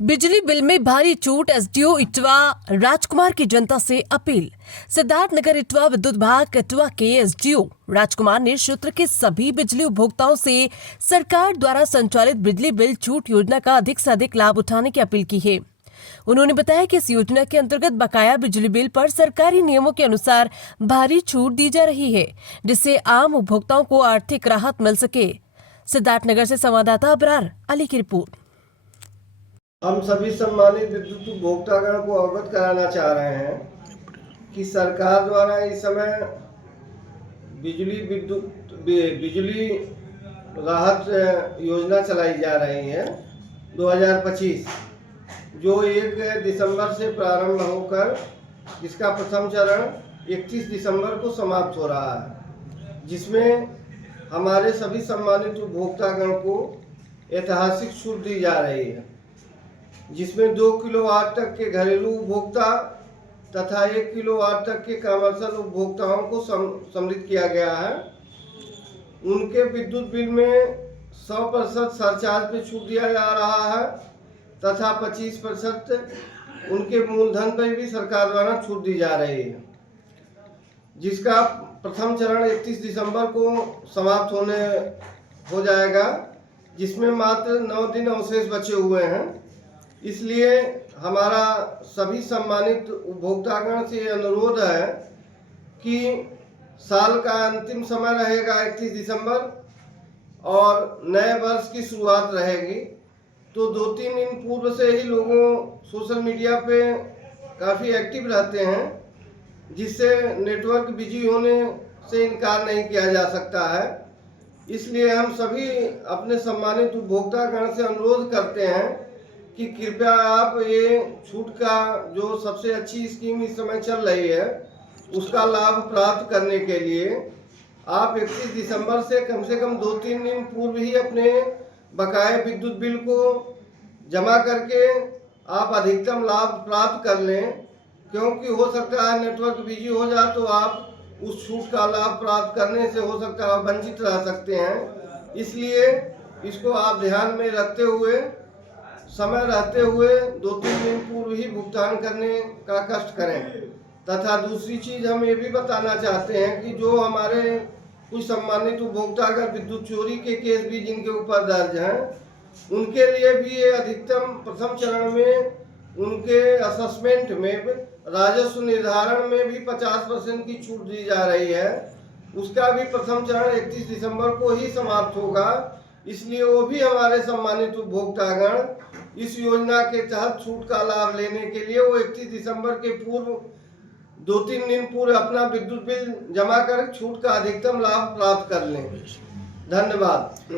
बिजली बिल में भारी छूट, एसडीओ इटवा राजकुमार की जनता से अपील। सिद्धार्थनगर इटवा विद्युत विभाग इटवा के एसडीओ राजकुमार ने क्षेत्र के सभी बिजली उपभोक्ताओं से सरकार द्वारा संचालित बिजली बिल छूट योजना का अधिक से अधिक लाभ उठाने की अपील की है। उन्होंने बताया कि इस योजना के अंतर्गत बकाया बिजली बिल पर सरकारी नियमों के अनुसार भारी छूट दी जा रही है, जिससे आम उपभोक्ताओं को आर्थिक राहत मिल सके। सिद्धार्थनगर से संवाददाता अबरार अली की रिपोर्ट। हम सभी सम्मानित विद्युत उपभोक्तागण को अवगत कराना चाह रहे हैं कि सरकार द्वारा इस समय बिजली राहत योजना चलाई जा रही है 2025, जो 1 दिसंबर से प्रारंभ होकर जिसका प्रथम चरण 31 दिसंबर को समाप्त हो रहा है, जिसमें हमारे सभी सम्मानित उपभोक्तागण को ऐतिहासिक छूट दी जा रही है, जिसमें 2 किलोवाट तक के घरेलू उपभोक्ता तथा 1 किलोवाट तक के कमर्शियल उपभोक्ताओं को सम्मिलित किया गया है। उनके विद्युत बिल में 100% सरचार्ज पे छूट दिया जा रहा है तथा 25% उनके मूलधन पर भी सरकार द्वारा छूट दी जा रही है, जिसका प्रथम चरण 31 दिसंबर को समाप्त हो जाएगा, जिसमें मात्र 9 दिन अवशेष बचे हुए हैं। इसलिए हमारा सभी सम्मानित उपभोक्तागण से अनुरोध है कि साल का अंतिम समय रहेगा 31 दिसंबर और नए वर्ष की शुरुआत रहेगी, तो 2-3 दिन पूर्व से ही लोगों सोशल मीडिया पे काफ़ी एक्टिव रहते हैं, जिससे नेटवर्क बिजी होने से इनकार नहीं किया जा सकता है। इसलिए हम सभी अपने सम्मानित उपभोक्तागण से अनुरोध करते हैं कि कृपया आप ये छूट का जो सबसे अच्छी स्कीम इस समय चल रही है उसका लाभ प्राप्त करने के लिए आप 31 दिसंबर से कम 2-3 दिन पूर्व ही अपने बकाये विद्युत बिल को जमा करके आप अधिकतम लाभ प्राप्त कर लें, क्योंकि हो सकता है नेटवर्क बिजी हो जाए तो आप उस छूट का लाभ प्राप्त करने से हो सकता है वंचित रह सकते हैं। इसलिए इसको आप ध्यान में रखते हुए समय रहते हुए 2-3 दिन पूर्व ही भुगतान करने का कष्ट करें। तथा दूसरी चीज़ हम ये भी बताना चाहते हैं कि जो हमारे कुछ सम्मानित उपभोक्ता अगर विद्युत चोरी के केस भी जिनके ऊपर दर्ज हैं, उनके लिए भी ये अधिकतम प्रथम चरण में उनके असेसमेंट में राजस्व निर्धारण में भी 50% की छूट दी जा रही है। उसका भी प्रथम चरण 31 दिसंबर को ही समाप्त होगा। इसलिए वो भी हमारे सम्मानित उपभोक्तागण इस योजना के तहत छूट का लाभ लेने के लिए वो 31 दिसंबर के पूर्व 2-3 दिन पूर्व अपना विद्युत बिल जमा कर छूट का अधिकतम लाभ प्राप्त कर लें। धन्यवाद।